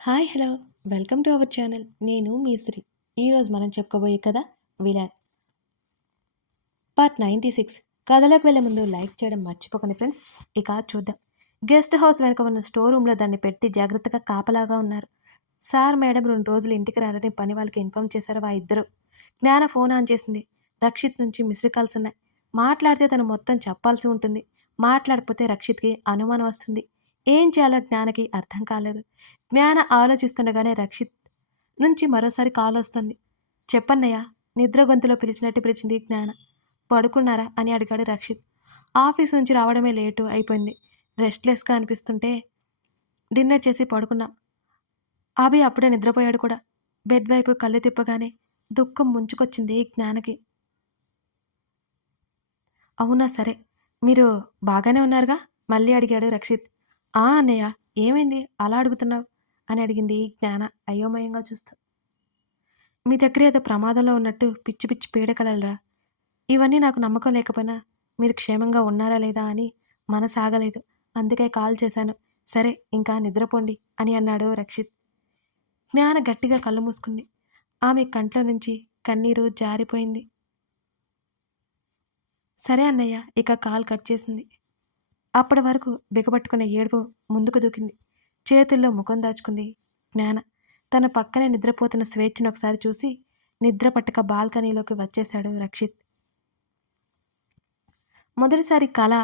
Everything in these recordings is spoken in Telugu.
Hi hello welcome to our channel. నేను మీ శ్రీ. ఈరోజు మనం చెప్పుకోబోయే కథ విలాన్ పార్ట్ 96. కథలోకి వెళ్ళే ముందు లైక్ చేయడం మర్చిపోకండి ఫ్రెండ్స్. ఇక చూద్దాం. గెస్ట్ హౌస్ వెనుక ఉన్న స్టోర్ రూమ్లో దాన్ని పెట్టి జాగ్రత్తగా కాపలాగా ఉన్నారు. సార్ మేడం 2 రోజులు ఇంటికి రారని పని వాళ్ళకి ఇన్ఫామ్ చేశారు ఆ ఇద్దరు. జ్ఞాన ఫోన్ ఆన్ చేసింది. రక్షిత్ నుంచి మిస్డ్ కాల్స్ ఉన్నాయి. మాట్లాడితే తను మొత్తం చెప్పాల్సి ఉంటుంది. మాట్లాడకపోతే రక్షిత్కి అనుమానం వస్తుంది. ఏం చేయాలో జ్ఞానకి అర్థం కాలేదు. జ్ఞాన ఆలోచిస్తుండగానే రక్షిత్ నుంచి మరోసారి కాల్ వస్తుంది. చెప్పన్నయ్య, నిద్ర గొంతులో పిలిచినట్టు పిలిచింది జ్ఞాన. పడుకున్నారా అని అడిగాడు రక్షిత్. ఆఫీస్ నుంచి రావడమే లేటు అయిపోయింది. రెస్ట్లెస్గా అనిపిస్తుంటే డిన్నర్ చేసి పడుకున్నాం. అభి అప్పుడే నిద్రపోయాడు కూడా. బెడ్ వైపు కళ్ళు తిప్పగానే దుఃఖం ముంచుకొచ్చింది జ్ఞానకి. అవునా సరే, మీరు బాగానే ఉన్నారుగా మళ్ళీ అడిగాడు రక్షిత్. ఆ అన్నయ్య, ఏమైంది అలా అడుగుతున్నావు అని అడిగింది జ్ఞాన అయోమయంగా చూస్తూ. మీ దగ్గర ఏదో ప్రమాదంలో ఉన్నట్టు పిచ్చి పిచ్చి పీడకలరా. ఇవన్నీ నాకు నమ్మకం లేకపోయినా మీరు క్షేమంగా ఉన్నారా లేదా అని మనసాగలేదు. అందుకే కాల్ చేశాను. సరే ఇంకా నిద్రపోండి అని అన్నాడు రక్షిత్. జ్ఞాన గట్టిగా కళ్ళు మూసుకుంది. ఆమె కంట్లో నుంచి కన్నీరు జారిపోయింది. సరే అన్నయ్య ఇక కాల్ కట్ చేసింది. అప్పటి వరకు బిగబట్టుకున్న ఏడుపు ముందుకు దూకింది. చేతుల్లో ముఖం దాచుకుంది జ్ఞాన. తన పక్కనే నిద్రపోతున్న స్వేచ్ఛను ఒకసారి చూసి నిద్ర పట్టక బాల్కనీలోకి వచ్చేశాడు రక్షిత్. మొదటిసారి కళ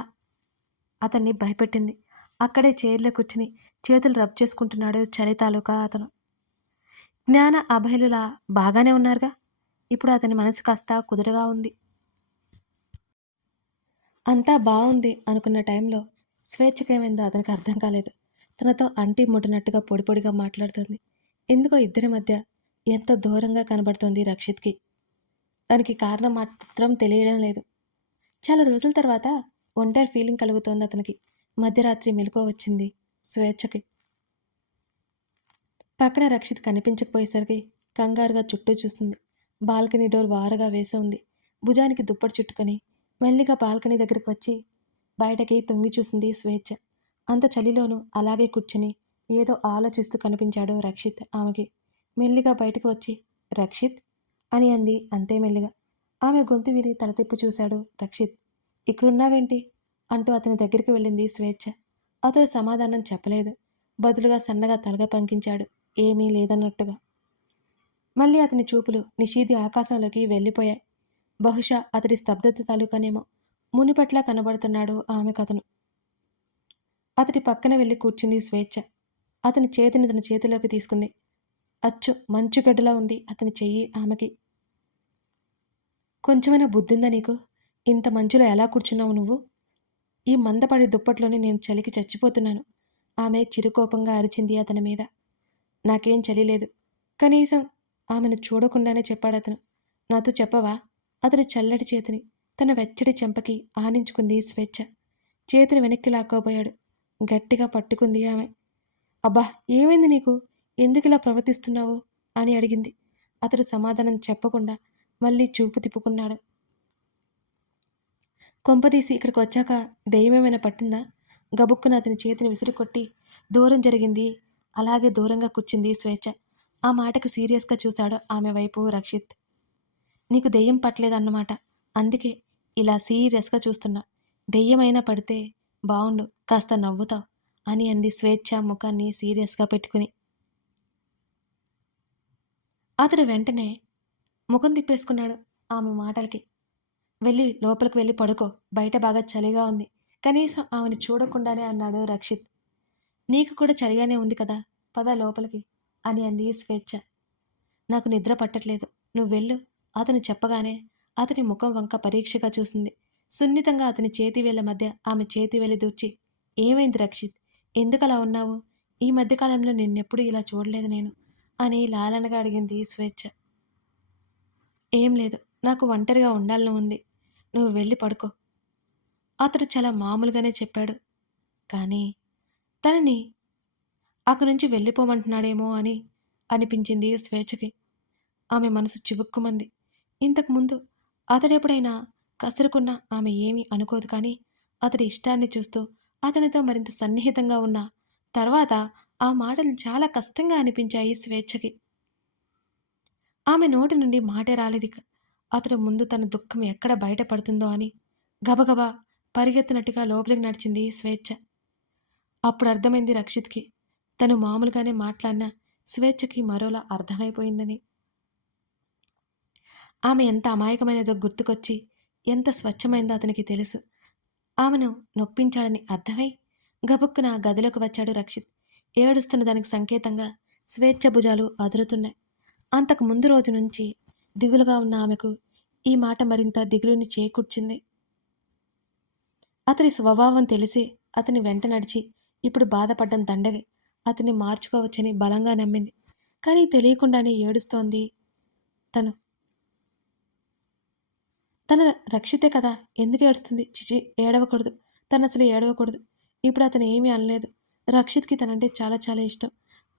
అతన్ని భయపెట్టింది. అక్కడే చైర్లో కూర్చుని చేతులు రబ్ చేసుకుంటున్నాడు చలి తాలూకా అతను. జ్ఞాన అభయలులా బాగానే ఉన్నారుగా. ఇప్పుడు అతని మనసు కాస్త కుదురుగా ఉంది. అంతా బావుంది అనుకున్న టైంలో స్వేచ్ఛకేమైందో అతనికి అర్థం కాలేదు. తనతో అంటి ముట్టినట్టుగా పొడి పొడిగా మాట్లాడుతోంది. ఎందుకో ఇద్దరి మధ్య ఎంతో దూరంగా కనబడుతోంది రక్షిత్కి. దానికి కారణం మాత్రం తెలియడం లేదు. చాలా రోజుల తర్వాత ఒంటరి ఫీలింగ్ కలుగుతోంది అతనికి. మధ్యరాత్రి మెలకువ వచ్చింది స్వేచ్ఛకి. పక్కన రక్షిత్ కనిపించకపోయేసరికి కంగారుగా చుట్టూ చూస్తుంది. బాల్కనీ డోర్ వారగా వేసి ఉంది. భుజానికి దుప్పటి చుట్టుకొని మెల్లిగా బాల్కనీ దగ్గరికి వచ్చి బయటకి తొంగి చూసింది స్వేచ్ఛ. అంత చలిలోనూ అలాగే కూర్చుని ఏదో ఆలోచిస్తూ కనిపించాడు రక్షిత్ ఆమెకి. మెల్లిగా బయటకు వచ్చి రక్షిత్ అని అంది అంతే మెల్లిగా. ఆమె గొంతు విని తల తిప్పి చూశాడు రక్షిత్. ఇక్కడున్నావేంటి అంటూ అతని దగ్గరికి వెళ్ళింది స్వేచ్ఛ. అతడు సమాధానం చెప్పలేదు. బదులుగా సన్నగా తలగా పంకించాడు, ఏమీ లేదన్నట్టుగా. మళ్ళీ అతని చూపులు నిషీధి ఆకాశంలోకి వెళ్ళిపోయాయి. బహుశా అతడి స్తబ్దత తాలూకానేమో. మునిపట్లా కనబడుతున్నాడు ఆమె కథను. అతడి పక్కన వెళ్ళి కూర్చుంది స్వేచ్ఛ. అతని చేతిని తన చేతిలోకి తీసుకుంది. అచ్చు మంచుగడ్డలా ఉంది అతని చెయ్యి ఆమెకి. కొంచెమైనా బుద్ధిందా నీకు? ఇంత మంచులో ఎలా కూర్చున్నావు నువ్వు? ఈ మందపడి దుప్పట్లోనే నేను చలికి చచ్చిపోతున్నాను. ఆమె చిరుకోపంగా అరిచింది అతని మీద. నాకేం చలిలేదు. కనీసం ఆమెను చూడకుండానే చెప్పాడతను. నాతో చెప్పవా? అతడి చల్లటి చేతిని తన వెచ్చటి చెంపకి ఆనించుకుంది స్వేచ్ఛ. చేతిని వెనక్కి లాక్కోబోయాడు. గట్టిగా పట్టుకుంది ఆమె. అబ్బా, ఏమైంది నీకు? ఎందుకిలా ప్రవర్తిస్తున్నావు అని అడిగింది. అతడు సమాధానం చెప్పకుండా మళ్ళీ చూపు తిప్పుకున్నాడు. కొంపదీసి ఇక్కడికి వచ్చాక దెయ్యమేమైనా పట్టిందా? గబుక్కున అతని చేతిని విసిరికొట్టి దూరం జరిగింది. అలాగే దూరంగా కూర్చుంది స్వేచ్ఛ. ఆ మాటకు సీరియస్గా చూశాడు ఆమె వైపు రక్షిత్. నీకు దెయ్యం పట్టలేదన్నమాట. అందుకే ఇలా సీరియస్గా చూస్తున్నా. దెయ్యమైనా పడితే బావుండు, కాస్త నవ్వుతావు అని అంది స్వేచ్ఛ ముఖాన్ని సీరియస్గా పెట్టుకుని. అతడు వెంటనే ముఖం తిప్పేసుకున్నాడు ఆమె మాటలకి. వెళ్ళి లోపలికి వెళ్ళి పడుకో, బయట బాగా చలిగా ఉంది. కనీసం ఆమెను చూడకుండానే అన్నాడు రక్షిత్. నీకు కూడా చలిగానే ఉంది కదా, పద లోపలికి అని అంది స్వేచ్ఛ. నాకు నిద్ర పట్టట్లేదు, నువ్వు వెళ్ళు అతను చెప్పగానే అతని ముఖం వంక పరీక్షగా చూసింది. సున్నితంగా అతని చేతివేళ్ల మధ్య ఆమె చేతివేలి దూర్చి, ఏమైంది రక్షిత్, ఎందుకలా ఉన్నావు? ఈ మధ్యకాలంలో నిన్నెప్పుడు ఇలా చూడలేదు నేను అని లాలనగా అడిగింది స్వేచ్ఛ. ఏం లేదు, నాకు ఒంటరిగా ఉండాలని ఉంది. నువ్వు వెళ్ళి పడుకో అతడు చాలా మామూలుగానే చెప్పాడు. కానీ తనని అక్కడి నుంచి వెళ్ళిపోమంటున్నాడేమో అని అనిపించింది స్వేచ్ఛకి. ఆమె మనసు చివుక్కుమంది. ఇంతకుముందు అతడెప్పుడైనా కసురుకున్నా ఆమె ఏమీ అనుకోదు. కానీ అతడి ఇష్టాన్ని చూస్తూ అతనితో మరింత సన్నిహితంగా ఉన్న తర్వాత ఆ మాటలు చాలా కష్టంగా అనిపించాయి స్వేచ్ఛకి. ఆమె నోటి నుండి మాటే రాలేదిక. అతడు ముందు తన దుఃఖం ఎక్కడ బయట పడుతుందో అని గబగబా పరిగెత్తినట్టుగా లోపలికి నడిచింది స్వేచ్ఛ. అప్పుడు అర్థమైంది రక్షిత్‌కి. తను మామూలుగానే మాట్లాడినా స్వేచ్ఛకి మరోలా అర్థమైపోయిందని. ఆమె ఎంత అమాయకమైనదో గుర్తుకొచ్చి, ఎంత స్వచ్ఛమైందో అతనికి తెలుసు. ఆమెను నొప్పించాడని అర్థమై గబుక్కున గదిలోకి వచ్చాడు రక్షిత్. ఏడుస్తున్న దానికి సంకేతంగా స్వేచ్ఛ భుజాలు అదురుతున్నాయి. అంతకు ముందు రోజు నుంచి దిగులుగా ఉన్న ఆమెకు ఈ మాట మరింత దిగులుని చేకూర్చింది. అతని స్వభావం తెలిసి అతని వెంట నడిచి ఇప్పుడు బాధపడ్డం దండగే. అతన్ని మార్చుకోవచ్చని బలంగా నమ్మింది. కానీ తెలియకుండానే ఏడుస్తోంది తను. తన రక్షితే కదా, ఎందుకు ఏడుస్తుంది? చిచి, ఏడవకూడదు. తను అసలు ఏడవకూడదు. ఇప్పుడు అతను ఏమీ అనలేదు. రక్షిత్‌కి తనంటే చాలా చాలా ఇష్టం.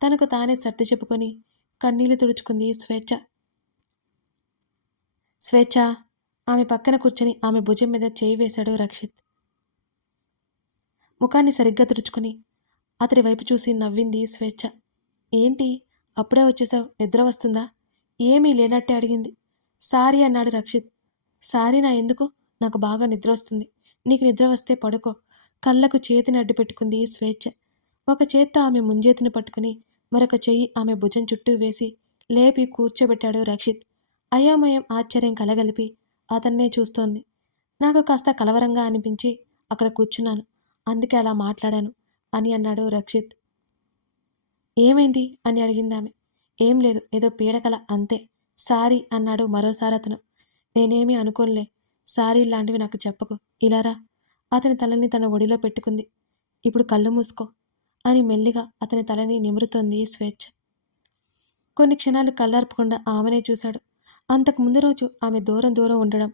తనకు తానే సర్ది చెప్పుకొని కన్నీళ్లు తుడుచుకుంది స్వేచ్ఛ. స్వేచ్ఛ! ఆమె పక్కన కూర్చొని ఆమె భుజం మీద చేయి వేశాడు రక్షిత్. ముఖాన్ని సరిగ్గా తుడుచుకుని అతడి వైపు చూసి నవ్వింది స్వేచ్ఛ. ఏంటి, అప్పుడే వచ్చేసావు? నిద్ర వస్తుందా? ఏమీ లేనట్టే అడిగింది. సారీ అన్నాడు రక్షిత్. సారీనా? ఎందుకు? నాకు బాగా నిద్ర వస్తుంది. నీకు నిద్ర వస్తే పడుకో. కళ్ళకు చేతిని అడ్డు పెట్టుకుంది స్వేచ్ఛ. ఒక చేత్తో ఆమె ముంజేతిని పట్టుకుని మరొక చెయ్యి ఆమె భుజం చుట్టూ వేసి లేపి కూర్చోబెట్టాడు రక్షిత్. అయోమయం ఆశ్చర్యం కలగలిపి అతన్నే చూస్తోంది. నాకు కాస్త కలవరంగా అనిపించి అక్కడ కూర్చున్నాను. అందుకే అలా మాట్లాడాను అని అన్నాడు రక్షిత్. ఏమైంది అని అడిగిందామె. ఏం లేదు, ఏదో పీడకల అంతే. సారీ అన్నాడు మరోసారి అతను. నేనేమీ అనుకోనులే. సారీ లాంటివి నాకు చెప్పకు. ఇలారా. అతని తలని తన ఒడిలో పెట్టుకుంది. ఇప్పుడు కళ్ళు మూసుకో అని మెల్లిగా అతని తలని నిమురుతోంది స్వేచ్ఛ. కొన్ని క్షణాలు కళ్ళార్పకుండా ఆమెనే చూశాడు. అంతకు ముందు రోజు ఆమె దూరం దూరం ఉండడం,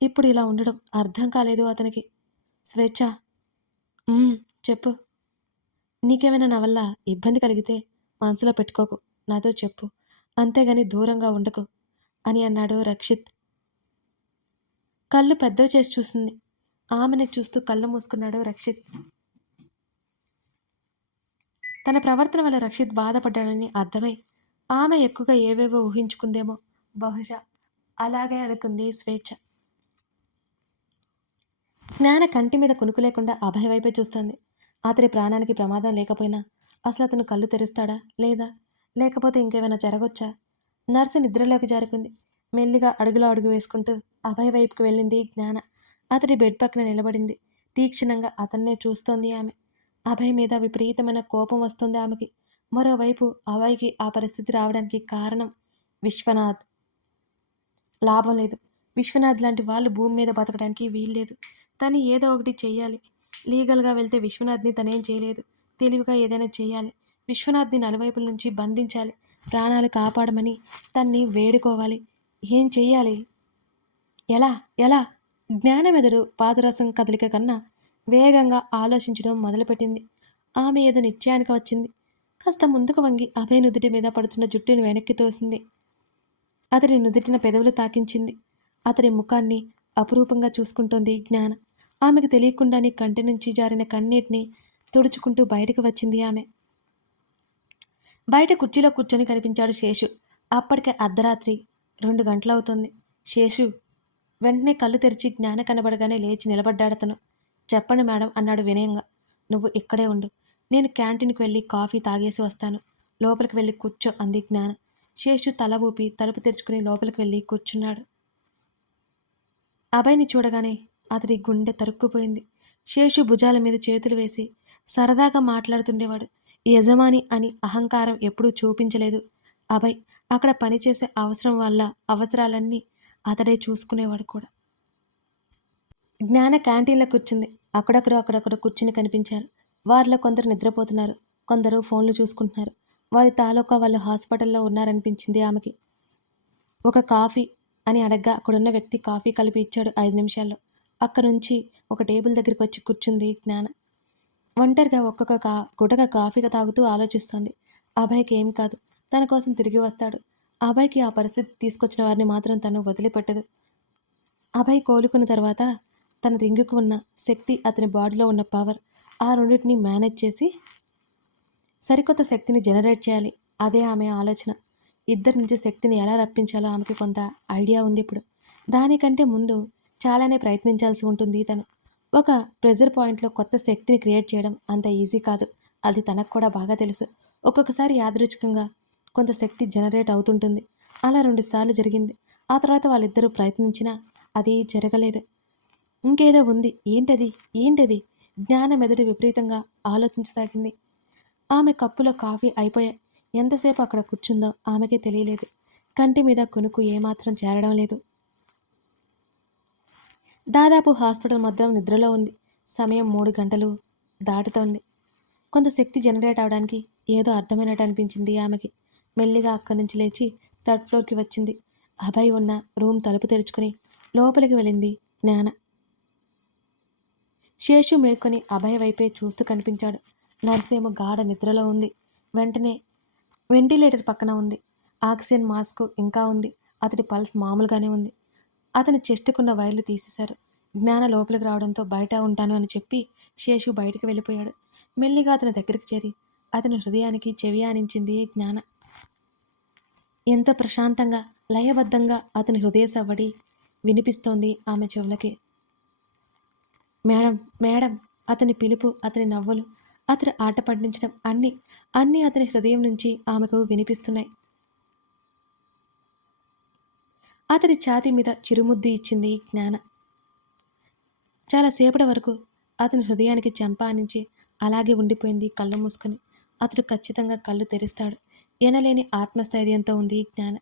ఇప్పుడు ఇలా ఉండడం అర్థం కాలేదు అతనికి. స్వేచ్ఛ, చెప్పు. నీకేమైనా నా వల్ల ఇబ్బంది కలిగితే మనసులో పెట్టుకోకు. నాతో చెప్పు. అంతేగాని దూరంగా ఉండకు అని అన్నాడు రక్షిత్. కళ్ళు పెద్దవి చేసి చూసింది. ఆమెని చూస్తూ కళ్ళు మూసుకున్నాడు రక్షిత్. తన ప్రవర్తన వల్ల రక్షిత్ బాధపడ్డాడని అర్థమై ఆమె ఎక్కువగా ఏవేవో ఊహించుకుందేమో. బహుశా అలాగే అనుకుంది స్వేచ్ఛ. జ్ఞాన కంటి మీద కునుకు లేకుండా అభయ వైపే చూస్తోంది. అతడి ప్రాణానికి ప్రమాదం లేకపోయినా అసలు అతను కళ్ళు తెరుస్తాడా లేదా, లేకపోతే ఇంకేమైనా జరగొచ్చా? నర్సు నిద్రలోకి జారుకుంది. మెల్లిగా అడుగులో అడుగు వేసుకుంటూ అభయ వైపుకు వెళ్ళింది జ్ఞాన. అతడి బెడ్ పక్కన నిలబడింది. తీక్షణంగా అతన్నే చూస్తోంది ఆమె. అభయ్ మీద విపరీతమైన కోపం వస్తుంది ఆమెకి. మరోవైపు అభయ్కి ఆ పరిస్థితి రావడానికి కారణం విశ్వనాథ్. లాభం లేదు. విశ్వనాథ్ లాంటి వాళ్ళు భూమి మీద బతకడానికి వీల్లేదు. తను ఏదో ఒకటి చెయ్యాలి. లీగల్గా వెళ్తే విశ్వనాథ్ని తనేం చేయలేదు. తెలివిగా ఏదైనా చేయాలి. విశ్వనాథ్ని నలువైపుల నుంచి బంధించాలి. ప్రాణాలు కాపాడమని తన్ని వేడుకోవాలి. ఏం చెయ్యాలి? ఎలా ఎలా? జ్ఞానమెదడు పాదరసం కదలిక కన్నా వేగంగా ఆలోచించడం మొదలుపెట్టింది. ఆమె ఏదో నిశ్చయానికి వచ్చింది. కాస్త ముందుకు వంగి అభయ్ నుదుటి మీద పడుతున్న జుట్టుని వెనక్కి తోసింది. అతడి నుదుటిన పెదవులు తాకించింది. అతడి ముఖాన్ని అపురూపంగా చూసుకుంటోంది జ్ఞాన. ఆమెకు తెలియకుండానే కంటి నుంచి జారిన కన్నీటిని తుడుచుకుంటూ బయటకు వచ్చింది ఆమె. బయట కుర్చీలో కూర్చొని కనిపించాడు శేషు. అప్పటికే అర్ధరాత్రి 2 గంటలవుతోంది. శేషు వెంటనే కళ్ళు తెరిచి జ్ఞాన కనబడగానే లేచి నిలబడ్డాడతను. చెప్పండి మేడం అన్నాడు వినయంగా. నువ్వు ఇక్కడే ఉండు. నేను క్యాంటీన్కి వెళ్ళి కాఫీ తాగేసి వస్తాను. లోపలికి వెళ్ళి కూర్చో అంది జ్ఞాన. శేషు తల ఊపి తలుపు తెరుచుకుని లోపలికి వెళ్ళి కూర్చున్నాడు. అభయ్ని చూడగానే అతడి గుండె తరుక్కుపోయింది. శేషు భుజాల మీద చేతులు వేసి సరదాగా మాట్లాడుతుండేవాడు. యజమాని అని అహంకారం ఎప్పుడూ చూపించలేదు అభయ్. అక్కడ పనిచేసే అవసరం వల్ల అవసరాలన్నీ అతడే చూసుకునేవాడు కూడా. జ్ఞాన క్యాంటీన్లో కూర్చుంది. అక్కడొకరు కూర్చుని కనిపించారు. వారిలో కొందరు నిద్రపోతున్నారు, కొందరు ఫోన్లు చూసుకుంటున్నారు. వారి తాలూకా వాళ్ళు హాస్పిటల్లో ఉన్నారనిపించింది ఆమెకి. ఒక కాఫీ అని అడగ్గా అక్కడున్న వ్యక్తి కాఫీ కలిపి ఇచ్చాడు 5 నిమిషాల్లో. అక్కడి నుంచి ఒక టేబుల్ దగ్గరికి వచ్చి కూర్చుంది జ్ఞాన. ఒంటరిగా ఒక్కొక్క గుటక కాఫీగా తాగుతూ ఆలోచిస్తోంది. అభయ్కి ఏం కాదు, తన కోసం తిరిగి వస్తాడు. అభయ్కి ఆ పరిస్థితి తీసుకొచ్చిన వారిని మాత్రం తను వదిలిపెట్టదు. అభయ్ కోలుకున్న తర్వాత తన రింగుకు ఉన్న శక్తి, అతని బాడీలో ఉన్న పవర్, ఆ రెండింటిని మేనేజ్ చేసి సరికొత్త శక్తిని జనరేట్ చేయాలి. అదే ఆమె ఆలోచన. ఇద్దరి నుంచి శక్తిని ఎలా రప్పించాలో ఆమెకి కొంత ఐడియా ఉంది ఇప్పుడు. దానికంటే ముందు చాలానే ప్రయత్నించాల్సి ఉంటుంది తను. ఒక ప్రెజర్ పాయింట్లో కొత్త శక్తిని క్రియేట్ చేయడం అంత ఈజీ కాదు. అది తనకు కూడా బాగా తెలుసు. ఒక్కొక్కసారి యాదృచ్ఛికంగా కొంత శక్తి జనరేట్ అవుతుంటుంది. అలా 2 సార్లు జరిగింది. ఆ తర్వాత వాళ్ళిద్దరూ ప్రయత్నించినా అది జరగలేదు. ఇంకేదో ఉంది. ఏంటది? ఏంటది? జ్ఞాన మెదడు విపరీతంగా ఆలోచించసాగింది. ఆమె కప్పులో కాఫీ అయిపోయాయి. ఎంతసేపు అక్కడ కూర్చుందో ఆమెకే తెలియలేదు. కంటి మీద కునుకు ఏమాత్రం చేరడం లేదు. దాదాపు హాస్పిటల్ మొత్తం నిద్రలో ఉంది. సమయం 3 గంటలు దాటుతోంది. కొంత శక్తి జనరేట్ అవడానికి ఏదో అర్థమైనట్టు అనిపించింది ఆమెకి. మెల్లిగా అక్కడి నుంచి లేచి 3rd ఫ్లోర్కి వచ్చింది. అభయ్ ఉన్న రూమ్ తలుపు తెరుచుకుని లోపలికి వెళ్ళింది జ్ఞాన. శేషు మేల్కొని అభయ్ వైపే చూస్తూ కనిపించాడు. నర్సేమో గాఢ నిద్రలో ఉంది. వెంటనే వెంటిలేటర్ పక్కన ఉంది. ఆక్సిజన్ మాస్క్ ఇంకా ఉంది. అతడి పల్స్ మామూలుగానే ఉంది. అతని చెస్టుకున్న వైర్లు తీసేశారు. జ్ఞాన లోపలికి రావడంతో బయట ఉంటాను అని చెప్పి శేషు బయటికి వెళ్ళిపోయాడు. మెల్లిగా అతని దగ్గరికి చేరి అతని హృదయానికి చెవి ఆనించింది జ్ఞాన. ఎంతో ప్రశాంతంగా లయబద్ధంగా అతని హృదయ సవ్వడి వినిపిస్తోంది ఆమె చెవులకి. మేడం, మేడం, అతని పిలుపు, అతని నవ్వులు, అతని ఆట పట్టించడం అన్నీ అతని హృదయం నుంచి ఆమెకు వినిపిస్తున్నాయి. అతడి ఛాతీ మీద చిరుముద్దు ఇచ్చింది జ్ఞాన. చాలాసేపటి వరకు అతని హృదయానికి చెంప ఆనించి అలాగే ఉండిపోయింది కళ్ళు మూసుకొని. అతడు ఖచ్చితంగా కళ్ళు తెరుస్తాడు. ఎనలేని ఆత్మస్థైర్యంతో ఉంది జ్ఞాన.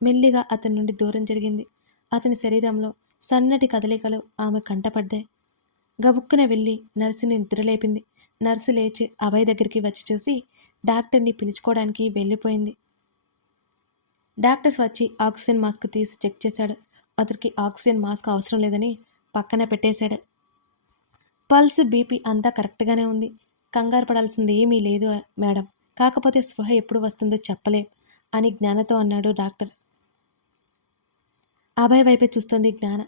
మెల్లిగా అతని నుండి దూరం జరిగింది. అతని శరీరంలో సన్నటి కదలికలు ఆమె కంటపడ్డాయి. గబుక్కున వెళ్ళి నర్సుని నిద్రలేపింది. నర్సు లేచి అభయ్ దగ్గరికి వచ్చి చూసి డాక్టర్ని పిలుచుకోవడానికి వెళ్ళిపోయింది. డాక్టర్స్ వచ్చి ఆక్సిజన్ మాస్క్ తీసి చెక్ చేశాడు. అతనికి ఆక్సిజన్ మాస్క్ అవసరం లేదని పక్కన పెట్టేశాడు. పల్స్, బీపీ అంతా కరెక్ట్గానే ఉంది. కంగారు పడాల్సింది ఏమీ లేదు మేడం. కాకపోతే స్పృహ ఎప్పుడు వస్తుందో చెప్పలేం అని జ్ఞానతో అన్నాడు డాక్టర్. అభయ్ వైపే చూస్తోంది జ్ఞాన.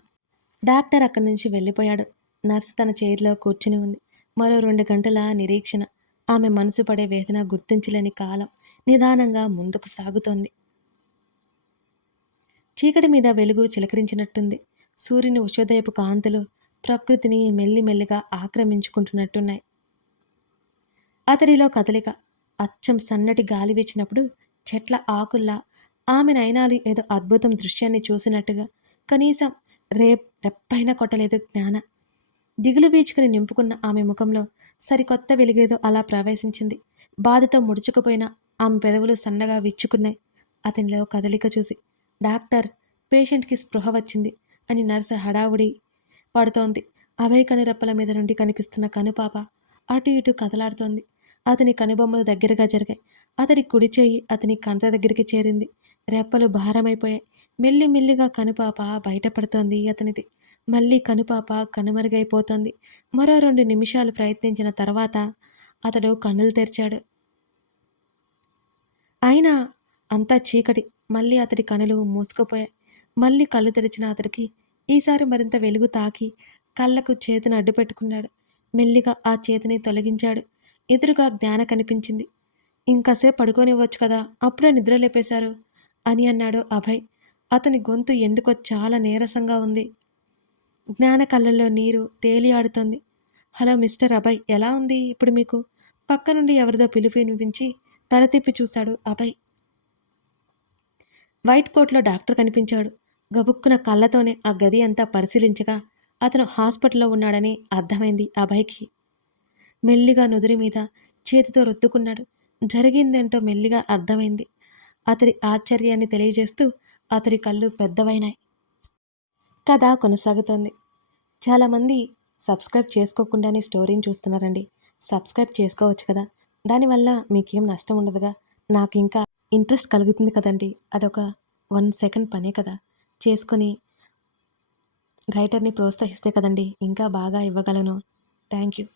డాక్టర్ అక్కడి నుంచి వెళ్ళిపోయాడు. నర్సు తన చైర్లో కూర్చుని ఉంది. మరో 2 గంటల నిరీక్షణ. ఆమె మనసు పడే వేదన గుర్తించలేని కాలం నిదానంగా ముందుకు సాగుతోంది. చీకటి మీద వెలుగు చిలకరించినట్టుంది. సూర్యుని ఉషోదయపు కాంతులు ప్రకృతిని మెల్లిమెల్లిగా ఆక్రమించుకుంటున్నట్టున్నాయి. అతడిలో కదలిక. అచ్చం సన్నటి గాలి వీచినప్పుడు చెట్ల ఆకుల్లా ఆమె నయనాలు ఏదో అద్భుతం దృశ్యాన్ని చూసినట్టుగా. కనీసం రెప్పైనా కొట్టలేదు జ్ఞాన. దిగులు వీచుకుని నింపుకున్న ఆమె ముఖంలో సరికొత్త వెలుగేదో అలా ప్రవేశించింది. బాధతో ముడుచుకుపోయిన ఆమె పెదవులు సన్నగా విచ్చుకున్నాయి అతనిలో కదలిక చూసి. డాక్టర్, పేషెంట్కి స్పృహ వచ్చింది అని నర్సు హడావుడి పడుతోంది. అభయ్ కనురెప్పల మీద నుండి కనిపిస్తున్న కనుపాప అటు ఇటు కదలాడుతోంది. అతని కనుబొమ్మలు దగ్గరగా జరిగాయి. అతడి కుడి చేయి అతని కంట దగ్గరికి చేరింది. రెప్పలు భారమైపోయాయి. మెల్లిమెల్లిగా కనుపాప బయటపడుతోంది అతనిది. మళ్ళీ కనుపాప కనుమరుగైపోతోంది. మరో 2 నిమిషాలు ప్రయత్నించిన తర్వాత అతడు కన్నులు తెరిచాడు. అయినా అంతా చీకటి. మళ్ళీ అతడి కనులు మూసుకుపోయాయి. మళ్ళీ కళ్ళు తెరిచిన అతడికి ఈసారి మరింత వెలుగు తాకి కళ్ళకు చేతిని అడ్డుపెట్టుకున్నాడు. మెల్లిగా ఆ చేతిని తొలగించాడు. ఎదురుగా జ్ఞాన కనిపించింది. ఇంకాసేపు పడుకోనివ్వచ్చు కదా, అప్పుడే నిద్ర లేపేశారు అని అన్నాడు అభయ్. అతని గొంతు ఎందుకో చాలా నీరసంగా ఉంది. జ్ఞాన కళ్ళల్లో నీరు తేలి ఆడుతోంది. హలో మిస్టర్ అభయ్, ఎలా ఉంది ఇప్పుడు మీకు? పక్క నుండి ఎవరిదో పిలుపు వినిపించి తల తిప్పి చూశాడు అభయ్. వైట్ కోట్లో డాక్టర్ కనిపించాడు. గబుక్కున కళ్ళతోనే ఆ గది అంతా పరిశీలించగా అతను హాస్పిటల్లో ఉన్నాడని అర్థమైంది అభయ్కి. మెల్లిగా నుదురి మీద చేతితో రొత్తుకున్నాడు. జరిగిందేంటో మెల్లిగా అర్థమైంది. అతడి ఆశ్చర్యాన్ని తెలియజేస్తూ అతడి కళ్ళు పెద్దవైనాయి. కథ కొనసాగుతోంది. చాలామంది సబ్స్క్రైబ్ చేసుకోకుండానే స్టోరీని చూస్తున్నారండి. సబ్స్క్రైబ్ చేసుకోవచ్చు కదా, దానివల్ల మీకేం నష్టం ఉండదుగా. నాకు ఇంకా ఇంట్రెస్ట్ కలుగుతుంది కదండి. అదొక 1 సెకండ్ పనే కదా. చేసుకొని రైటర్ని ప్రోత్సహిస్తే కదండి ఇంకా బాగా ఇవ్వగలను. Thank you.